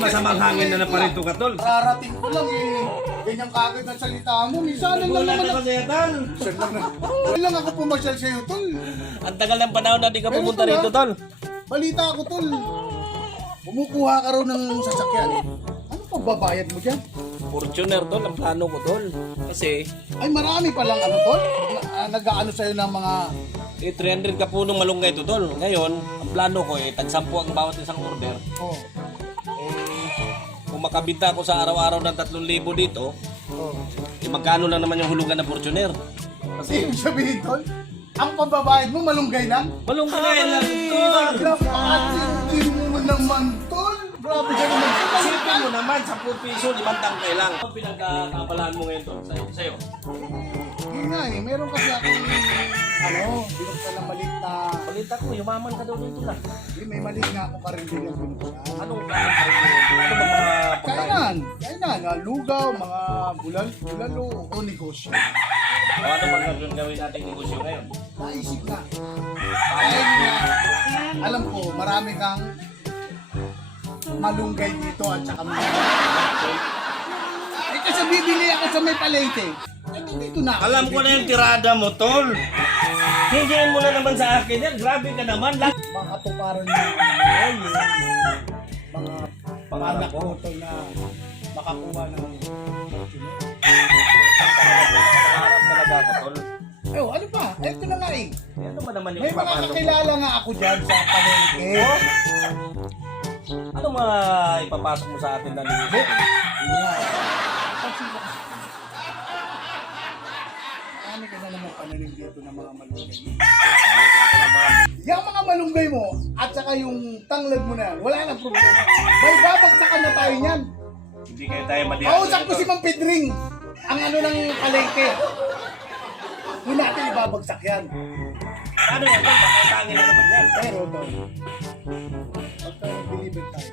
masamang hangin na naparito ka, tol. Rarating ko lang eh. Ganyan kagad ang salita mo. Minsan lang Wala naman ka ako. kasi, tol. Minsan lang ako pumasyal sa'yo, tol. Ang tagal ng panahon na di ka Pero pumunta tol, rito, ah, tol. Balita ako, tol. Kumukuha ka raw ng sasakyan. Ano pa babayad mo dyan? Fortuner, tol. Ang plano ko, tol. Kasi, Ay, marami palang ano, tol. Nag-aano sa'yo ng mga... 300 ka punong malunggay to, tol. Ngayon, ang plano ko tag-10 ang bawat isang order. Oh. Kung makabita ko sa araw-araw ng 3,000 dito, Oh. magkano lang naman yung hulugan ng Fortuner? Kasi ibig sabihin, tol, ang pababayad mo malunggay lang? Malunggay lang, tol. Napakatindi mo naman, tol. Grabe ka naman. Isipin mo naman, 10 piso, 5 tangkay lang. Ano pinagkakabalaan mo ngayon, tol? Sa'yo? Yun nga eh, meron kasi ako binuksan ng maliit na... Balita ko, yumaman ka daw dito na. May maliit nga ako karinderya binuksan. Anong plano ka rin mo? Ano ba mga pagkain? Kainan, lugaw, mga bulalo o negosyo. O ano ba gawin natin negosyo ngayon? Naisip na. Dahil na, alam ko, marami kang malunggay dito at saka mga... Eh kasi bibili ako sa may palengke. Eh dito na ako. Alam ko na yung tirada mo, tol. Hingin mo na naman sa akin yan. Grabe ka naman. Mga katuparan yung mga panganak ko tol na makakuha ng fortune. Harap talaga ako, tol. Eh, ano pa? Ito na nga eh. Ano ba naman yung May mga ipapasok mo? kakilala nga ako dyan sa palengke. Ano mga ipapasok mo sa atin na negosyo? Ano ka na naman pananim dito ng mga malunggay? Yung mga malunggay mo at saka yung tanglad mo na yan, wala na problema. May babagsakan na tayo niyan. Hindi kayo tayo madiyan. Kausap ko si Mang Pedring, ang ano ng palengke. Doon natin ibabagsak yan. Ano yan, tol? Pakatangin na naman yan. Pero to, pagka nag-deliver tayo,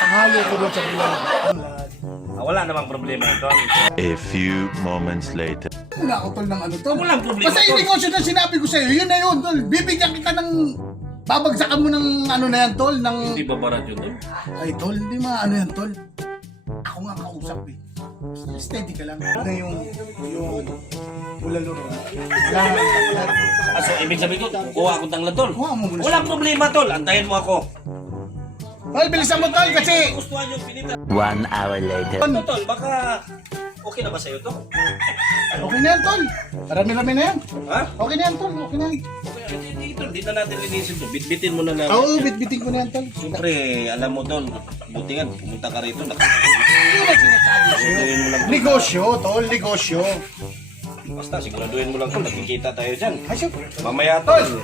panghalo ko doon sa bulan. Wala namang problema yun, tol. A few moments later. Wala ako tol ng ano tol. Walang problema, Basta yung tol. negosyo na sinabi ko sa'yo, yun na yun tol. Bibigyan kita ng, babagsakan mo ng ano na yan tol, ng... Hindi ba barat yun, tol? Ay tol, hindi ano yan tol. Ako nga kausap eh. Steady ka lang. Ano yung bulalo ron. So, ibig sabihin ko, kuha akong tanglad, tol. Kuha mo muna. Walang problema, tol. Antayin mo ako. Tol, bilisan mo tol kasi... Gustuhan yung pinita. 1 hour later. Ano, tol? Baka okay na ba sa'yo, to? Okay na yan tol. Marami-rami na yan. Ha? Okay na yan tol, okay na yan. Okay, hindi, tol. Hindi na natin linisin to. Bitbitin mo na lang. Oo, bitbitin ko na yan tol. Siyempre, alam mo, tol. Buti nga, pumunta ka rito. Yun ang sinasabi sa'yo. Siguraduhin mo lang, tol. Negosyo tol, negosyo. Basta, siguraduhin mo lang, tol. Nakikita tayo dyan. Ay syempre. Mamaya, Tol. tol.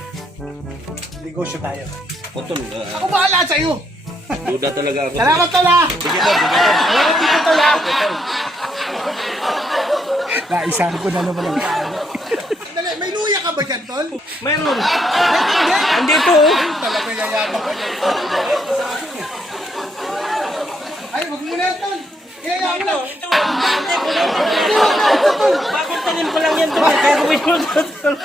Negosyo tayo. O, tol. Ako bahala sa'yo. Duda talaga ako. Salamat tol ha. Sige, tol. Sige, tol. Salamat dito tol ha. Okay, tol. Naisahan ko na naman ang tao. Dali, may luya ka ba dyan, Tol? Meron. Hindi. Andito, oh. Talaga yayabang ka dyan. Ay, wag mo na yan, Tol. Yayabang Ito, lang. ito. Bakit tanim ko lang yan, tol? Kaya gawin mo to, tol.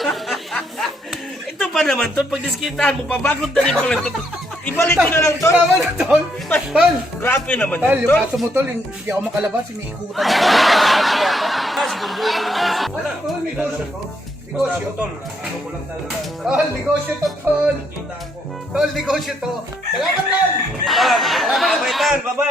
Ito pa naman, tol. Pag diskitahan mo pa, bagong tanim ko lang, tol. Ibalik ko na lang, tol. Tama na, Tol. Tol. Grabe naman Tol, yan, yung tol. kaso mo, Tol, hindi ako makalabas, iniikutan na. Wala. Tol, negosyo ko. Basta Negosyo. ako, tol. Ano ko lang talaga. Tol, negosyo to, Tol. Kita ako. Tol, negosyo to. Salamat, Tol. Bye-bye. Bye-bye.